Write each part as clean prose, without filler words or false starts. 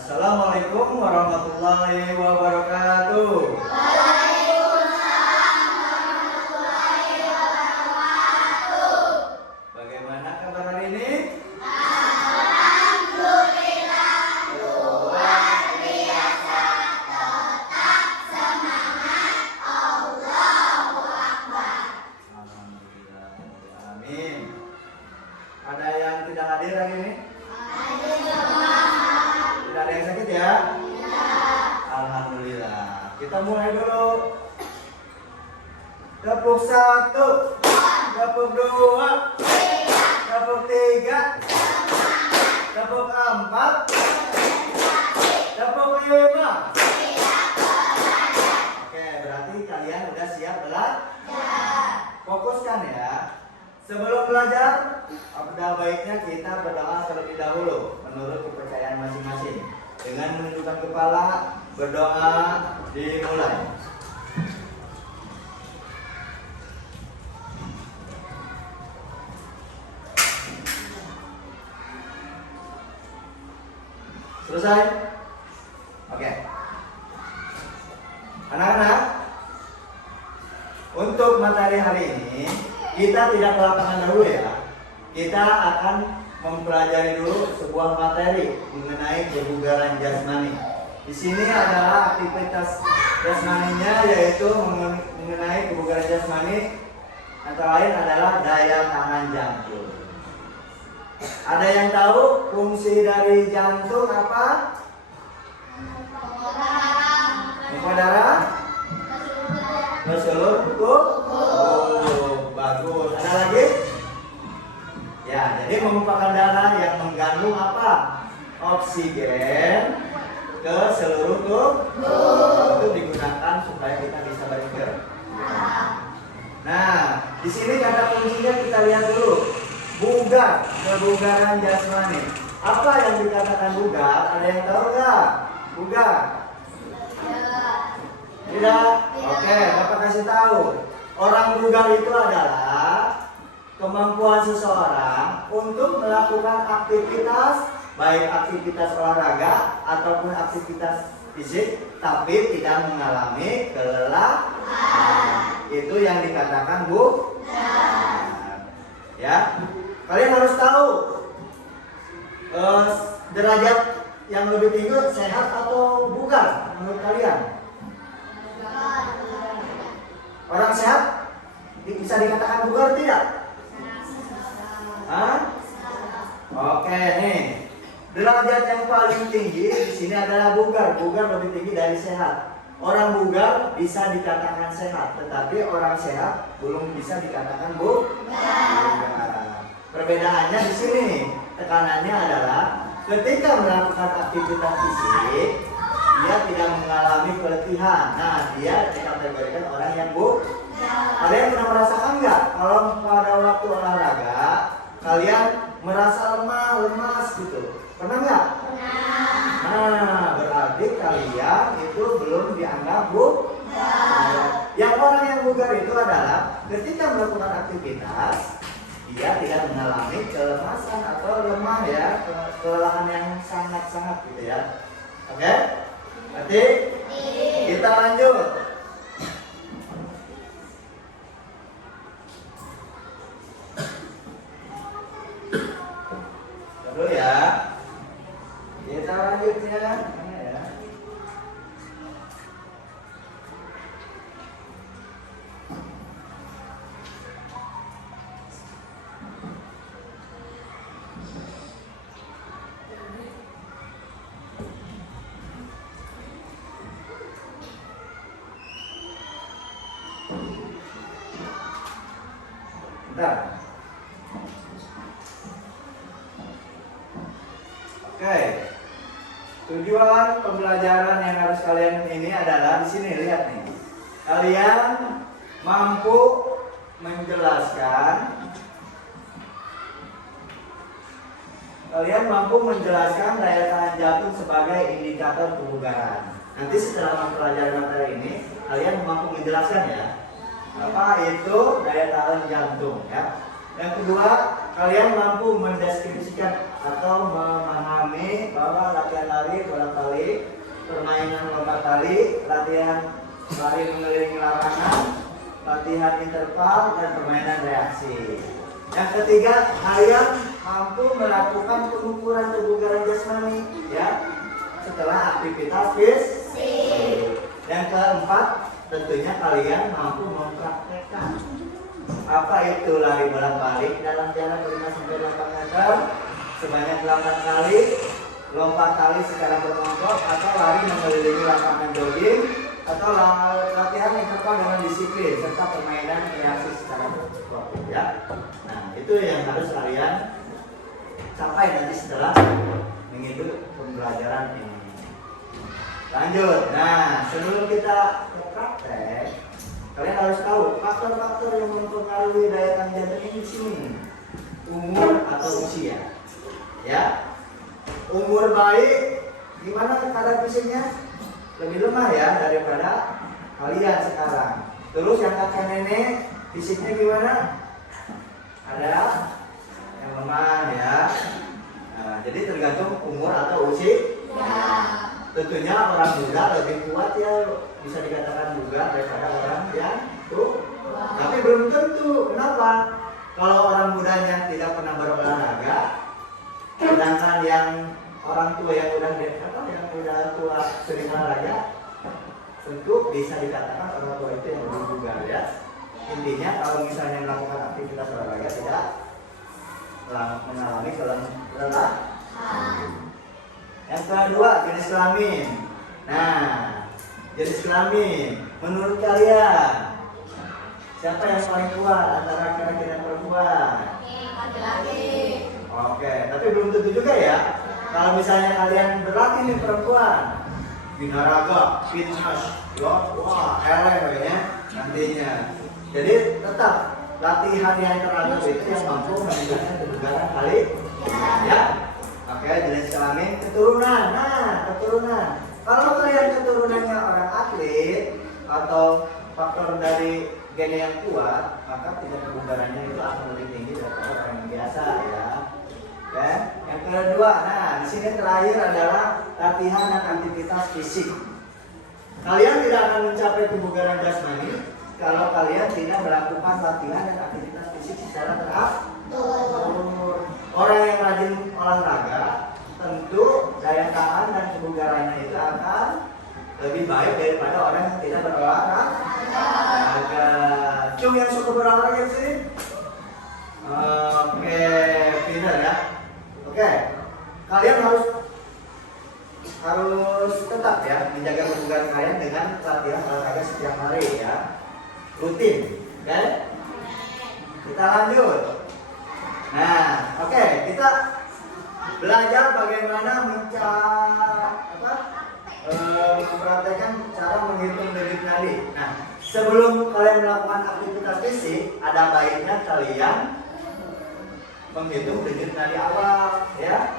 Assalamualaikum warahmatullahi wabarakatuh. Waalaikumsalam warahmatullahi wabarakatuh. Bagaimana kabar hari ini? Alhamdulillah, luar biasa. Tetap semangat. Allahu Akbar. Alhamdulillah. Amin. Ada yang tidak hadir hari ini? Tidak ada yang sakit ya? Alhamdulillah. Kita mulai dulu. Tepuk 1, tepuk 2, tepuk 3, tepuk 4, tepuk 5. Oke, berarti kalian udah siap belajar? Fokuskan ya. Sebelum belajar, ada baiknya kita berdoa terlebih dahulu menurut kepercayaan masing-masing. Dengan menundukkan kepala, berdoa dimulai. Selesai? Oke. Anak-anak, untuk materi hari ini kita tidak ke lapangan dahulu ya. Kita akan mempelajari dulu sebuah materi mengenai kebugaran jasmani. Di sini adalah aktivitas jasmaninya, yaitu mengenai kebugaran jasmani antara lain adalah daya tahan jantung. Ada yang tahu fungsi dari jantung apa? Pompa darah ke seluruh tubuh. Bagus. Ada lagi? Ya, jadi merupakan darah yang mengandung apa? Oksigen ke seluruh tubuh. Itu digunakan supaya kita bisa berpikir. Nah, di sini kata kuncinya kita lihat dulu. Bugar, kebugaran jasmani. Apa yang dikatakan bugar? Ada yang tahu nggak? Bugar? Tidak? Oke, Bapak kasih tahu. Orang bugar itu adalah kemampuan seseorang untuk melakukan aktivitas, baik aktivitas olahraga ataupun aktivitas fisik, tapi tidak mengalami kelelahan. Itu yang dikatakan bugar. Ya, kalian harus tahu derajat yang lebih tinggi sehat atau bugar menurut kalian? Orang sehat bisa dikatakan bugar tidak? Hah? Oke nih, derajat yang paling tinggi di sini adalah bugar. Bugar lebih tinggi dari sehat. Orang bugar bisa dikatakan sehat, tetapi orang sehat belum bisa dikatakan bugar. Perbedaannya di sini, tekanannya adalah ketika melakukan aktivitas fisik, dia tidak mengalami keletihan. Nah, dia dikategorikan orang yang bugar. Kalian pernah merasakan nggak kalau pada waktu olahraga kalian merasa lemah, lemas gitu? Pernah nggak? Nah, berarti kalian itu belum dianggap bugar. Yang orang yang bugar itu adalah ketika melakukan aktivitas dia tidak mengalami kelemasan atau lemah ya, kelelahan yang sangat-sangat gitu ya. Oke? Berarti kita lanjut. Dulu ya. Kita lanjut ya. Mana ya? Bentar. Oke. Tujuan pembelajaran yang harus kalian ini adalah di sini, lihat nih. Kalian mampu menjelaskan daya tahan jantung sebagai indikator kebugaran. Nanti setelah mempelajari materi ini, kalian mampu menjelaskan ya apa itu daya tahan jantung ya. Yang kedua, kalian mampu mendeskripsikan atau memahami bahwa laki-laki selain lari, bola tali, permainan lompat tali, latihan lari mengelilingi lapangan, latihan interval, dan permainan reaksi. Yang ketiga, kalian mampu melakukan pengukuran kebugaran jasmani, ya, setelah aktivitas fisik. Yang keempat, tentunya kalian mampu mempraktekkan apa itu lari bolak-balik dalam jarak 5-8 meter sebanyak 8 kali, lompat tali secara berkelompok, atau lari mengelilingi lapangan jogging, atau latihan interval dengan disiplin serta permainan reaksi secara berkelompok, ya. Nah, itu yang harus kalian capai nanti setelah mengikuti pembelajaran ini. Lanjut. Nah, sebelum kita ke praktek, kalian harus tahu faktor-faktor yang mempengaruhi daya tahan jantung ini di sini. Umur atau usia. Ya. Umur baik, gimana kadar fisiknya? Lebih lemah ya daripada kalian sekarang. Terus yang kakek nenek fisiknya gimana? Ada yang lemah ya. Nah, jadi tergantung umur atau usia. Tentunya orang muda lebih kuat ya, bisa dikatakan juga daripada orang yang tua. Tapi belum tentu. Kenapa? Kalau orang mudanya tidak pernah berolahraga, sedangkan yang orang tua yang udah tua sering olahraga, tentu bisa dikatakan orang tua itu yang lebih bugar ya. Intinya kalau misalnya melakukan aktivitas olahraga tidak mengalami kelelahan. Yang kedua, jenis kelamin. Nah, jenis kelamin menurut kalian siapa yang paling kuat antara laki-laki dan perempuan? Laki-laki. Oke, tapi belum tentu juga ya. Kalau misalnya kalian berlatih nih perempuan, binaraga, fitness, wah, kayaknya nantinya. Jadi tetap latihan yang teratur itu yang mampu meningkatkan kebugaran kali, ya. Oke, jenis kelamin, keturunan. Nah, keturunan. Kalau kalian keturunannya orang atlet atau faktor dari gen yang kuat, maka tingkat kebugarannya itu akan lebih tinggi daripada orang yang biasa ya. Oke. Yang kedua, nah di sini terakhir adalah latihan dan aktivitas fisik. Kalian tidak akan mencapai kebugaran jasmani kalau kalian tidak melakukan latihan dan aktivitas fisik secara teratur. Orang yang rajin olahraga tentu daya tahan dan kebugarannya itu akan lebih baik daripada orang yang tidak berolahraga. Cung yang suka berolahraga sih. Oke, pindah ya. Oke, kalian harus tetap ya menjaga kebugaran kalian dengan latihan olahraga setiap hari ya, rutin. Oke, kita lanjut. Nah, oke, kita belajar bagaimana mempraktekkan cara menghitung denyut nadi. Nah, sebelum kalian melakukan aktivitas fisik, ada baiknya kalian menghitung denyut nadi awal, ya.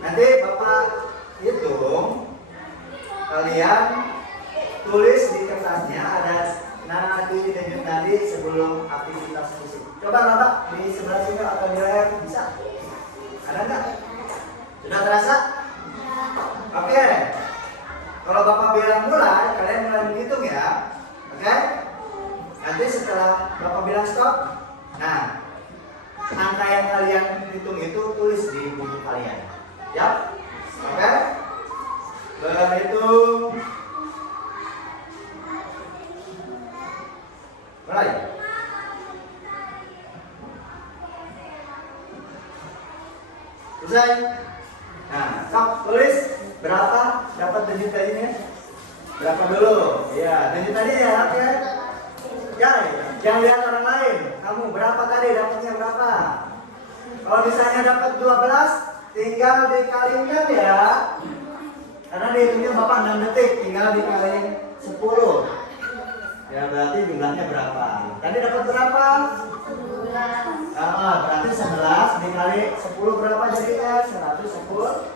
Nanti Bapak hitung, kalian tulis di kertasnya ada nadi denyut nadi sebelum aktivitas fisik. Coba Bapak di sebelah sini atau di layar bisa? Ada nggak? Sudah terasa? Oke. Kalau Bapak bilang mulai, kalian mulai menghitung ya. Oke? Nanti setelah Bapak bilang stop, nah angka yang kalian hitung itu tulis di buku kalian. Ya? Oke? Berhitung. Mulai. Selesai. Nah, stop, tulis berapa dapat denyut nadinya? Berapa dulu? Ya, denyut nadi ya, oke. Ya, jangan lihat orang lain. Kamu berapa tadi dapatnya berapa? Kalau misalnya dapat 12, tinggal dikalikan ya. Karena dihitungnya Bapak 6 detik, tinggal dikaliin 10. Ya, berarti jumlahnya berapa? Tadi dapat berapa? 11. Berarti 11 dikali 10 berapa jadinya? 110.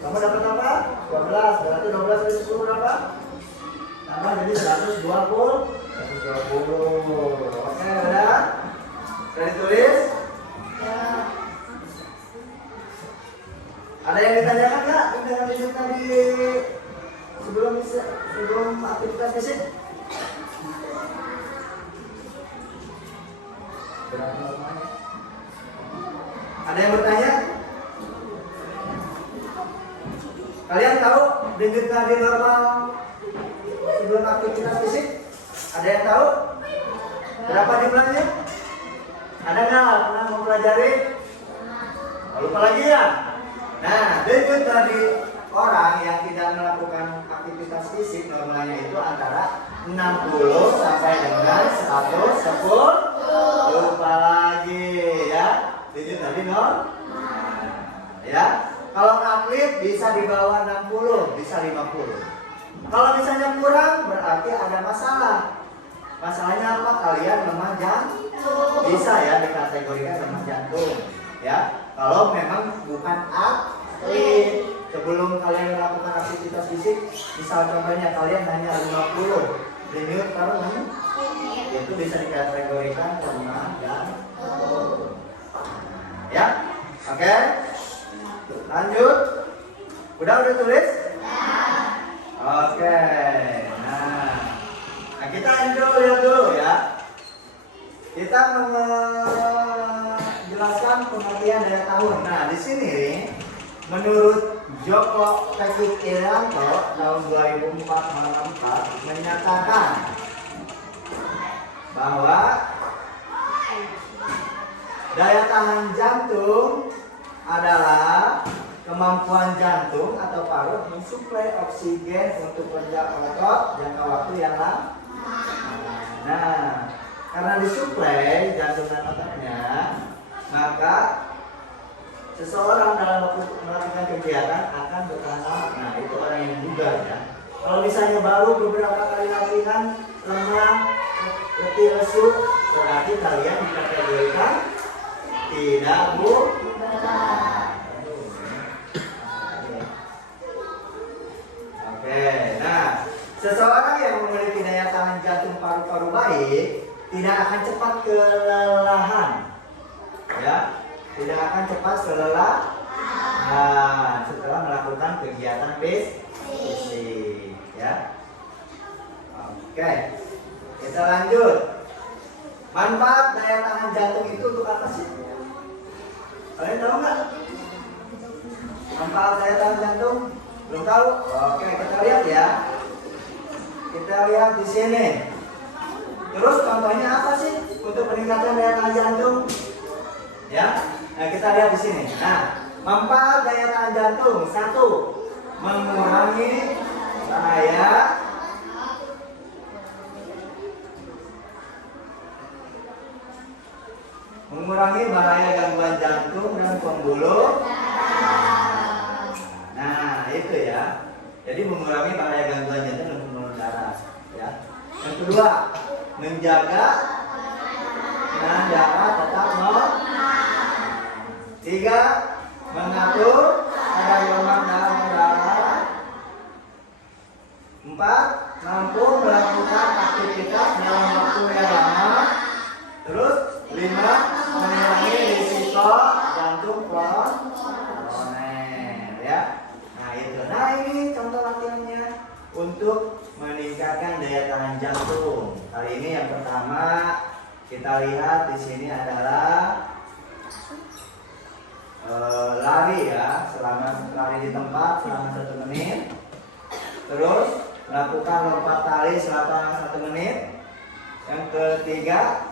Kamu dapat apa? 12. Berarti 12 kali 10 berapa? Tambah jadi 120. 120. Oke, udah? Sudah ditulis? Ya. Ada yang ditanyakan nggak dengan denyut tadi sebelum aktivitas fisik? Ada yang bertanya? Kalian tahu denyut nadi normal sebelum aktivitas fisik? Ada yang tahu? Berapa jumlahnya? Ada nggak pernah mempelajari? Lupa lagi ya? Nah, denyut nadi orang yang tidak melakukan aktivitas fisik normalnya itu antara 60 sampai dengan 110. Lupa lagi ya? Denyut nadi normal. Ya. Kalau atlet bisa di bawah 60, bisa 50. Kalau misalnya kurang berarti ada masalah. Masalahnya apa? Kalian lemah jantung. Bisa ya dikategorikan lemah jantung. Ya, kalau memang bukan atlet. Sebelum kalian melakukan aktivitas fisik, misal contohnya kalian hanya 50 denyut paru, itu bisa dikategorikan lemah jantung. Ya, oke. Lanjut. Udah tulis? Oke. Nah, kita intro lihat dulu ya. Kita menjelaskan pengertian daya tahun. Nah, di sini menurut Joko Pesutiranto tahun 2004 menyatakan bahwa daya tahan jantung adalah kemampuan jantung atau paru mensuplai oksigen untuk kerja otot jangka waktu yang lama. Nah, karena disuplai jantung dan ototnya, maka seseorang dalam waktu melakukan kegiatan akan bertahan lama. Nah, itu orang yang bugar ya. Kalau misalnya baru beberapa kali latihan, lemah, letih lesu, berarti kalian dikategorikan tidak bugar. Oke, nah, seseorang yang memiliki daya tahan jantung paru-paru baik tidak akan cepat kelelahan, ya, tidak akan cepat kelelahan. Nah, setelah melakukan kegiatan fisik, ya. Oke, kita lanjut. Manfaat daya tahan jantung itu untuk apa sih? Kalian tahu nggak? Manfaat daya tahan jantung? Belum tahu? Oke, kita lihat ya. Kita lihat di sini. Terus contohnya apa sih untuk peningkatan daya tahan jantung? Ya, nah kita lihat di sini. Nah, manfaat daya tahan jantung 1. Mengurangi bahaya gangguan jantung dan pembuluh. Nah, itu ya. Jadi mengurangi bahaya gangguan jantung dan pembuluh darah, ya. Yang kedua, menjaga tekanan darah tetap normal. 3. Mengatur kadar lemak dalam darah. 4. Mampu melakukan aktivitas dalam waktu yang lama. Terus 5. Mengurangi risiko jantung koroner, ya. Nah itu. Nah ini contoh latihannya untuk meningkatkan daya tahan jantung. Kali ini yang pertama kita lihat di sini adalah lari ya, selama lari di tempat selama 1 menit. Terus lakukan lompat tali selama 1 menit. Yang ketiga,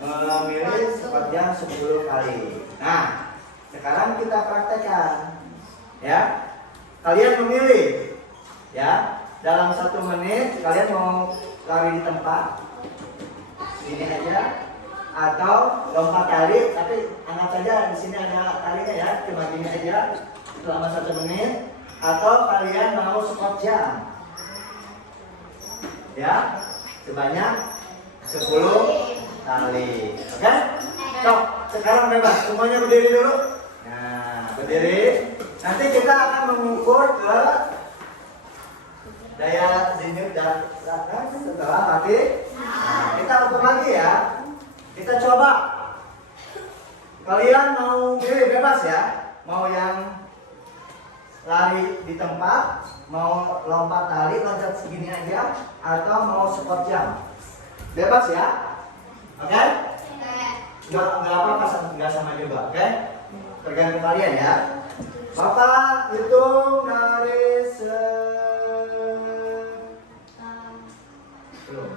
memilih sepanjang 10 kali. Nah, sekarang kita praktekkan, ya. Kalian memilih, ya. Dalam 1 menit kalian mau lari di tempat, ini aja, atau lompat tali. Tapi anggap saja di sini ada talinya ya, cuma gini aja selama 1 menit. Atau kalian mau squat jam, ya, sebanyak 10 tali. Oke? Sok, sekarang bebas. Semuanya berdiri dulu. Nah, berdiri. Nanti kita akan mengukur ke daya denyut dan setelah mati. Nah, kita ukur lagi ya. Kita coba. Kalian mau pilih bebas ya. Mau yang lari di tempat, mau lompat tali, loncat segini aja, atau mau sport jump. Bebas ya, oke? Nggak apa-apa, nggak sama juga, oke? Tergantung kalian ya. Bapak hitung dari belum.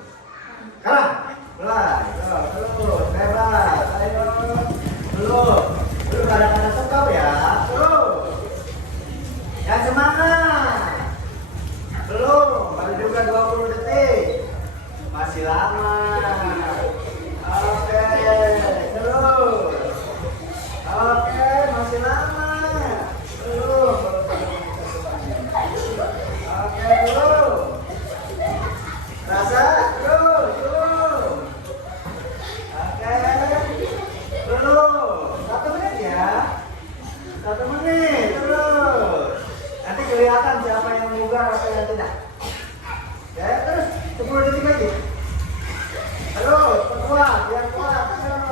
Sekarang, mulai, terus, bebas, ayo, belum ada kata stop ya, terus. Yang semangat, belum, baru juga 20 detik, masih lama. Oke, terus. Oke, masih lama. Belum. Oke, belum. Rasa, belum. Oke, belum. 1 menit ya. 1 menit, terus. Nanti kelihatan siapa yang bugar atau yang tidak. Oke, terus 10 detik lagi. Terus, kuat, biar kuat, terus,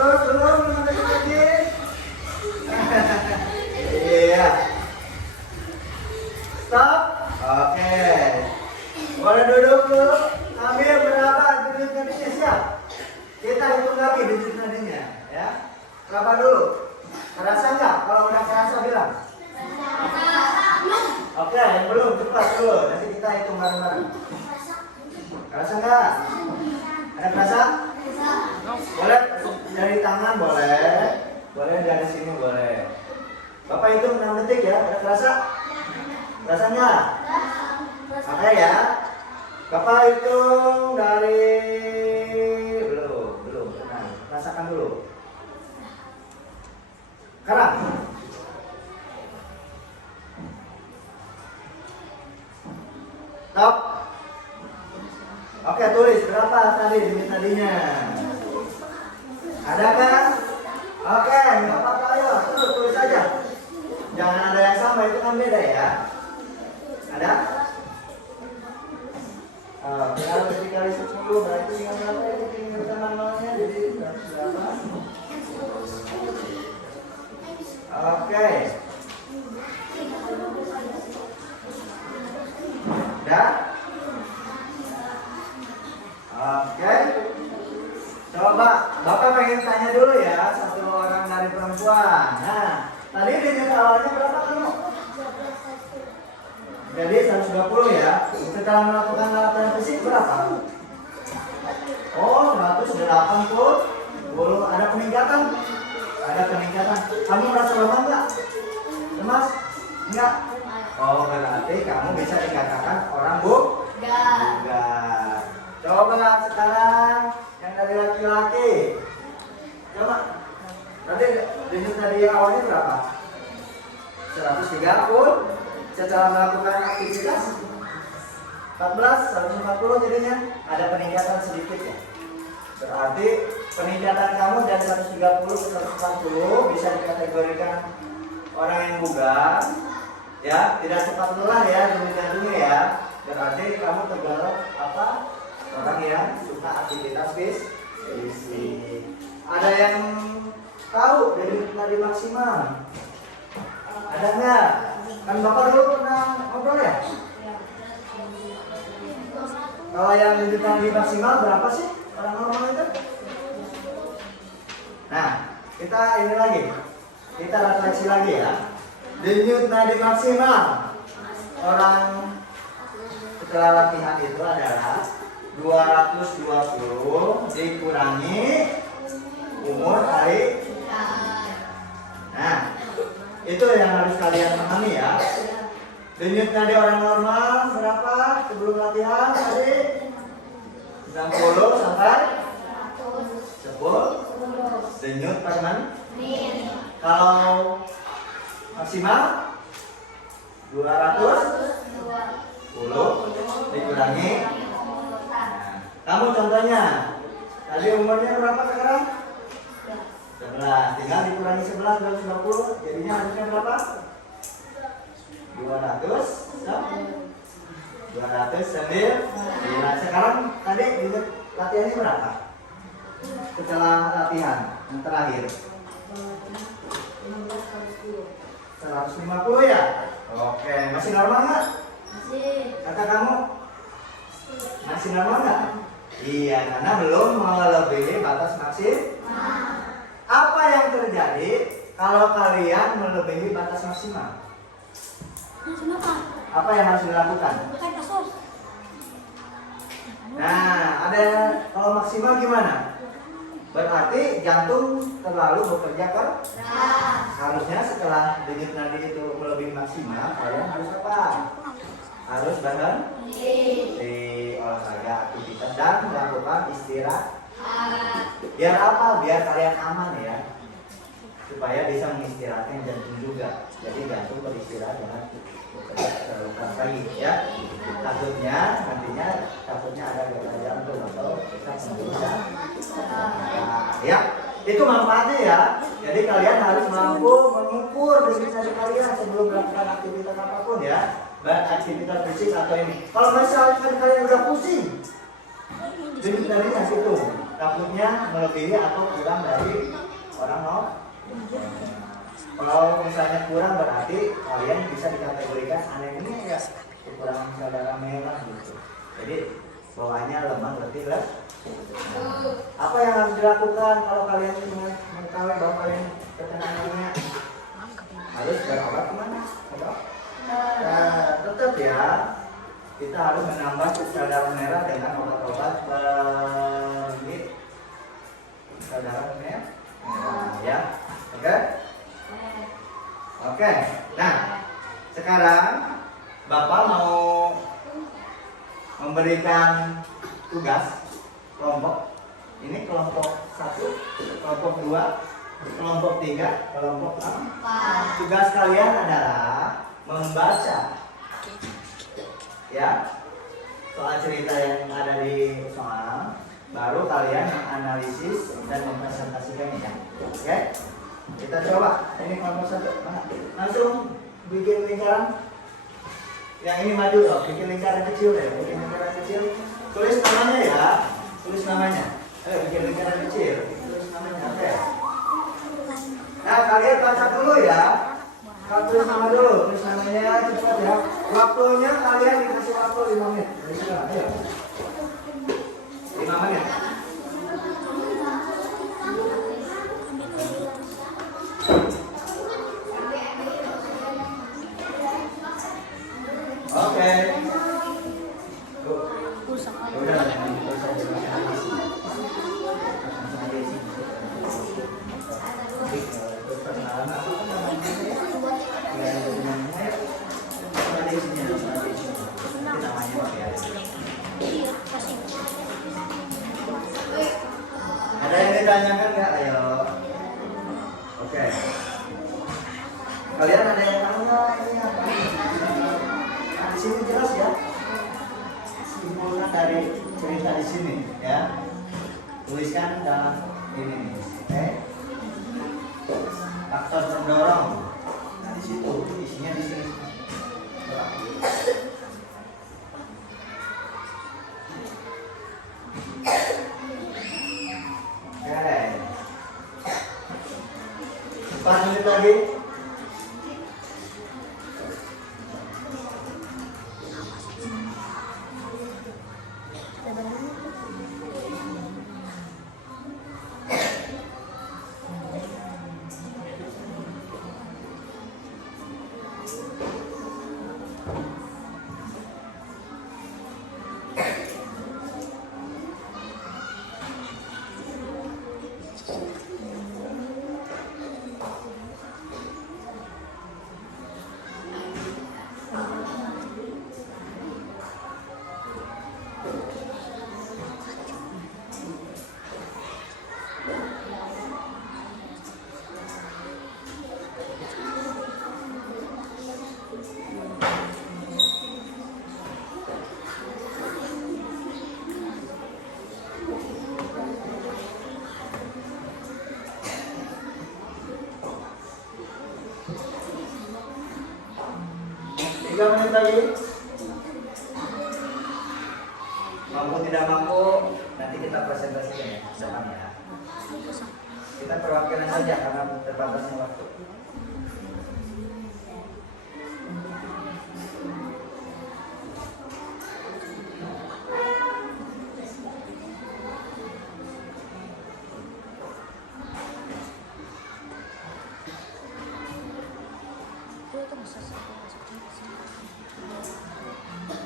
belum 5 detik lagi. Iya. Stop. Oke. Boleh duduk dulu. Ambil berapa digit nadinya, siap? Kita hitung lagi digit nadinya, ya. Berapa dulu? Terasa nggak? Kalau udah terasa bilang. Oke, yang belum cepat dulu. Nanti kita hitung bareng-bareng. Terasa nggak? Ada terasa? Boleh dari tangan boleh. Boleh dari sini boleh. Bapak hitung 6 detik ya. Ada terasa? Terasa nggak? Oke ya. Bapak hitung dari belum. Nah, rasakan dulu. Sekarang. Stop. Oke, tulis berapa tadi digit nadinya. Ada kan? Oke, nggak apa-apa, ayo terus tulis aja. Jangan ada yang sama, itu kan beda ya. Ada? Kalau dikali 10 berarti tinggal berapa itu? Tinggal nolnya jadi berapa? Oke. Udah? Oke. Coba Bapak pengen tanya dulu ya, satu orang dari perempuan. Nah, tadi digit awalnya berapa kamu? Jadi 120 ya. Setelah melakukan latihan fisik berapa? Oh, 180. Ada peningkatan? Ada peningkatan. Kamu merasa lemah nggak? Lemas? Enggak? Oh, berarti kamu bisa dikatakan orang bugar. Coba sekarang yang dari laki-laki. Coba. Berarti digit tadi awalnya berapa? 130. Setelah melakukan aktivitas 14, 150 jadinya ada peningkatan sedikit ya. Berarti peningkatan kamu dari 130 ke 140 bisa dikategorikan orang yang bugar ya, tidak cepat lelah ya jantungnya ya. Berarti kamu tergolong apa? Orang yang suka aktivitas fisik. Ada yang tahu dari tadi maksimal? Ada nggak? Kan Bapak dulu pernah ngobrol ya? Kalau yang di maksimal berapa sih orang normal itu? Nah, kita ini lagi. Kita refleksi lagi ya. Denyut nadi maksimal orang setelah latihan itu adalah 220 dikurangi umur hari. Nah, itu yang harus kalian pahami ya. Denyut nadi orang normal berapa sebelum latihan tadi? 60 sampai 10 denyut per menit. Kalau maksimal 210 dikurangi. Nah, kamu contohnya tadi umurnya berapa sekarang? 11, tinggal dikurangi 11 dari 90, jadinya harusnya berapa? 200 sambil. Nah, sekarang tadi latihannya berapa? Setelah latihan yang terakhir 150 ya? Oke, masih normal nggak? Kata kamu? Masih normal nggak? Iya, karena belum melebihi batas maksimal. Apa yang terjadi kalau kalian melebihi batas maksimal? Apa yang harus dilakukan? Nah, ada kalau maksimal gimana? Berarti jantung terlalu bekerja keras. Harusnya setelah denyut nadi itu melebihi maksimal, kalian harus apa? Harus berhenti olahraga, aktivitas dan melakukan istirahat. Biar apa? Biar kalian aman ya. Supaya bisa mengistirahatkan jantung juga. Jadi jantung beristirahat dengan bekerja terlalu keras lagi ya. Takutnya nantinya ada gagal jantung atau kita pembunuhan. Ya, itu manfaatnya ya. Jadi kalian harus mampu mengukur denyut nadi kalian sebelum melakukan aktivitas apapun ya. Baik aktivitas fisik atau ini. Kalau misalnya kalian udah pusing, denyut nadinya situ, takutnya melebihi atau kurang dari orang normal. Kalau misalnya kurang berarti kalian bisa dikategorikan anemia ya, kekurangan sel darah merah gitu. Jadi bawaannya lemah letih lah. Apa yang harus dilakukan kalau kalian ingin mengetahui bahwa kalian terkena anemia? Harus berobat kemana? Tetap ya, kita harus menambah sel darah merah dengan obat-obat penyakit sel darah merah ya. Oke? Oke. Nah, sekarang Bapak mau memberikan tugas kelompok. Ini kelompok 1, kelompok 2, kelompok 3, kelompok 4. Tugas kalian adalah membaca ya soal cerita yang ada di soal, baru kalian menganalisis dan mempresentasikannya ya. Oke? Kita coba. Ini kelompok 1. Langsung bikin lingkaran. Yang ini maju loh, bikin lingkaran kecil deh, bikin lingkaran kecil. Tulis namanya ya, tulis namanya. Ayo bikin lingkaran kecil, tulis namanya. Oke. Nah kalian baca dulu ya. Kalian tulis nama dulu, tulis namanya cepat ya. Waktunya kalian dikasih waktu 5 menit. Ayo. 5 menit. Oke. Udah. Ada yang ditanyakan nggak? Ayo. Oke. Kalian ada yang tahu nggak ini apa? Nah, di sini jelas ya. Simpulan dari cerita di sini ya. Tuliskan dalam ini nih. Oke. Faktor pendorong. Nah, di situ isinya di sini. Oke. 4 menit lagi. Tiga menit lagi. Mampu tidak mampu nanti kita presentasikan ya depan ya. Kita Kita perwakilan saja karena terbatasnya waktu.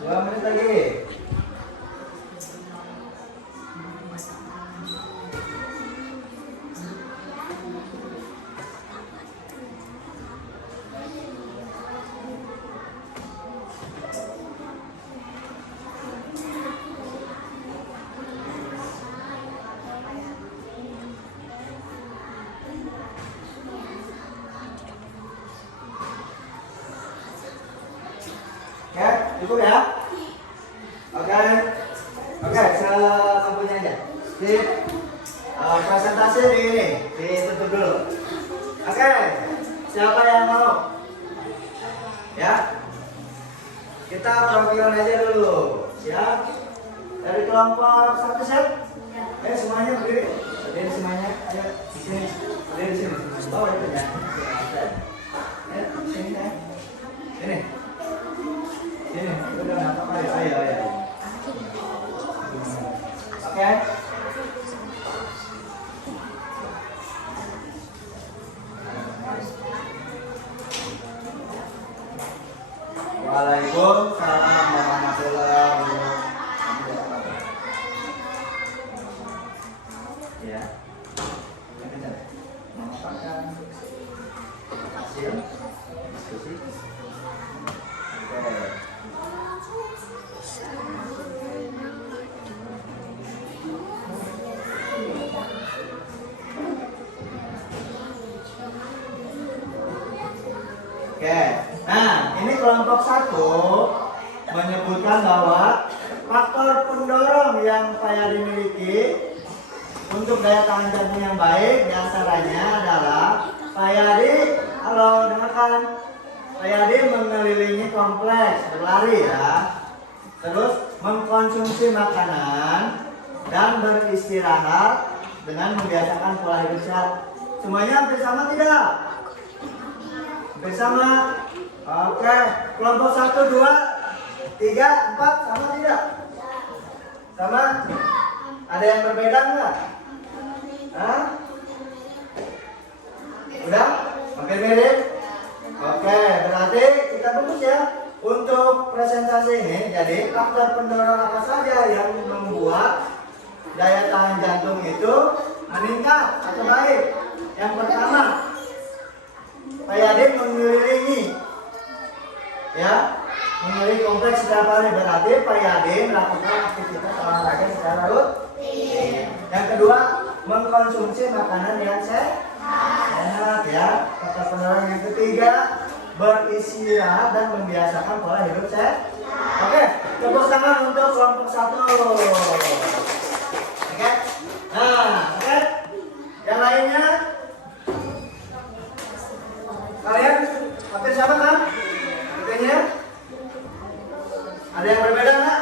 Dua menit lagi. Oke, cukup ya? Oke, semampunya aja. Presentasi di ini, ditutup dulu. Oke, siapa yang mau? Ya, kita perwakilan aja dulu. Siap? Dari kelompok 1 siap? Semuanya berdiri. Berdiri semuanya. Ayo di sini. Berdiri di sini. Bawa itu ya. Sini ya. Sini. Sini, udah nangkap ayo. Oke. Waalaikumsalam warahmatullahi wabarakatuh. Ya. Memaparkan hasil diskusi. Oke. Oke, nah ini kelompok 1 menyebutkan bahwa faktor pendorong yang saya dimiliki untuk daya tahan jantung yang baik diantaranya adalah Pak Yadi, halo dengarkan, Pak Yadi mengelilingi kompleks berlari ya, terus mengkonsumsi makanan dan beristirahat dengan membiasakan pola hidup sehat. Semuanya hampir sama tidak? Bersama. Oke, kelompok 1, 2, 3, 4 sama tidak? Sama? Ada yang berbeda enggak? Hah? Udah? Makin mirip? Oke, berarti kita rumus ya. Untuk presentasi ini, jadi faktor pendorong apa saja yang membuat daya tahan jantung itu meningkat atau baik? Yang pertama, Pak Yadi mengelilingi, ya, mengelilingi kompleks setiap hari, berarti Pak Yadi melakukan aktivitas olahraga secara rutin. Yang kedua, mengkonsumsi makanan yang sehat, ya. Faktor pendorong yang ketiga, beristirahat dan membiasakan pola hidup sehat. Oke, tepuk tangan untuk kelompok 1. Oke, nah, oke, yang lainnya. Kalian hampir sama kan? Oke, ada yang berbeda nggak?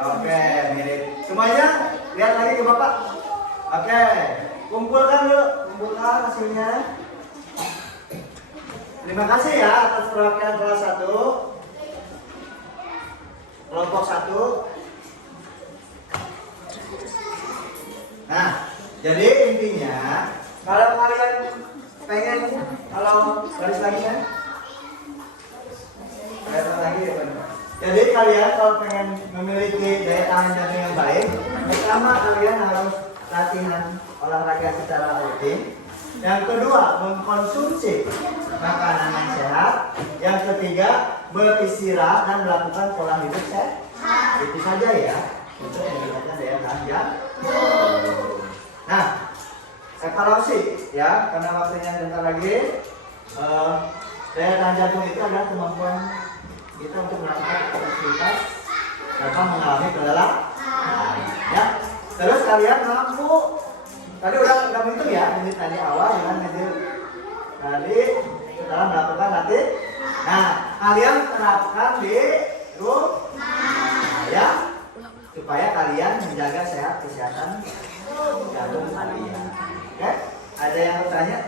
Oke, mirip. Semuanya lihat lagi ke Bapak. Oke, kumpulkan dulu, kumpulkan hasilnya. Terima kasih ya atas perwakilan kelas 1, kelompok 1. Nah, jadi intinya kalau kalian pengen, kalau garis lagi kan? Garis lagi ya Pak. Jadi kalian kalau pengen memiliki daya tahan jantung yang baik, pertama kalian harus latihan olahraga secara rutin. Yang kedua, mengkonsumsi makanan yang sehat. Yang ketiga, beristirahat dan melakukan pola hidup sehat. Itu saja ya untuk meningkatkan daya tahan jantung. Nah, evaluasi ya, karena waktunya sebentar lagi. Daya tahan jantung itu adalah kemampuan kita untuk melakukan aktivitas tanpa mengalami kelelahan. Ya, terus kalian mampu. Tadi udah menghitung ya, menit tadi awal dengan menit tadi setelah melakukan nanti. Nah, kalian terapkan di rumah ya, supaya kalian menjaga kesehatan jantung kalian. Oke? Ada yang bertanya?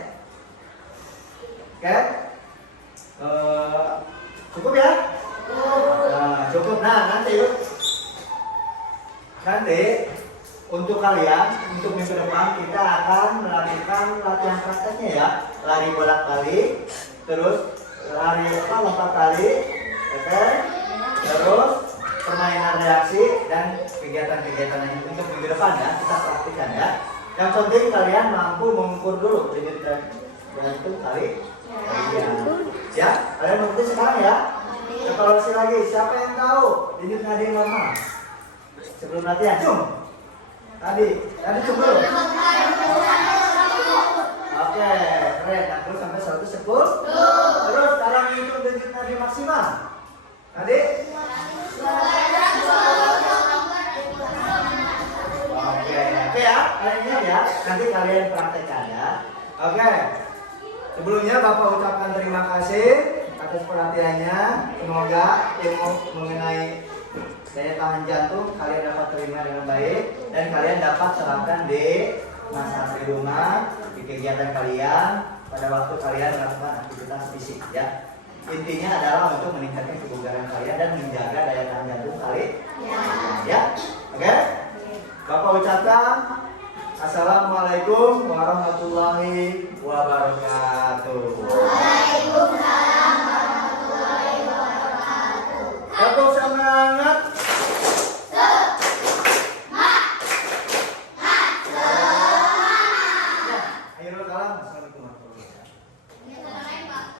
Oke? Cukup ya? Nah, cukup. Nah, nanti untuk kalian, untuk minggu depan kita akan melakukan latihan prakteknya ya. Lari bolak-balik, terus lari lompat tali, oke? Terus permainan reaksi dan kegiatan-kegiatan yang untuk minggu depan ya, kita praktikkan ya. Yang penting kalian mampu mengukur dulu dengan itu tali. Ya, kalian mengerti sekarang ya? Evaluasi lagi, siapa yang tahu denyut nadi yang normal? Sebelum latihan, cum. Tadi cum dulu. Oke, keren. 60 sampai 110. Terus sekarang hitung denyut nadi maksimal. Tadi? Oke ya, kalian ingat ya. Nanti kalian praktekkan ya. Oke. Sebelumnya Bapak ucapkan terima kasih atas perhatiannya. Semoga ilmu mengenai daya tahan jantung kalian dapat terima dengan baik dan kalian dapat terapkan di masa di rumah, di kegiatan kalian pada waktu kalian melakukan aktivitas fisik ya. Intinya adalah untuk meningkatkan kebugaran kalian dan menjaga daya tahan jantung kalian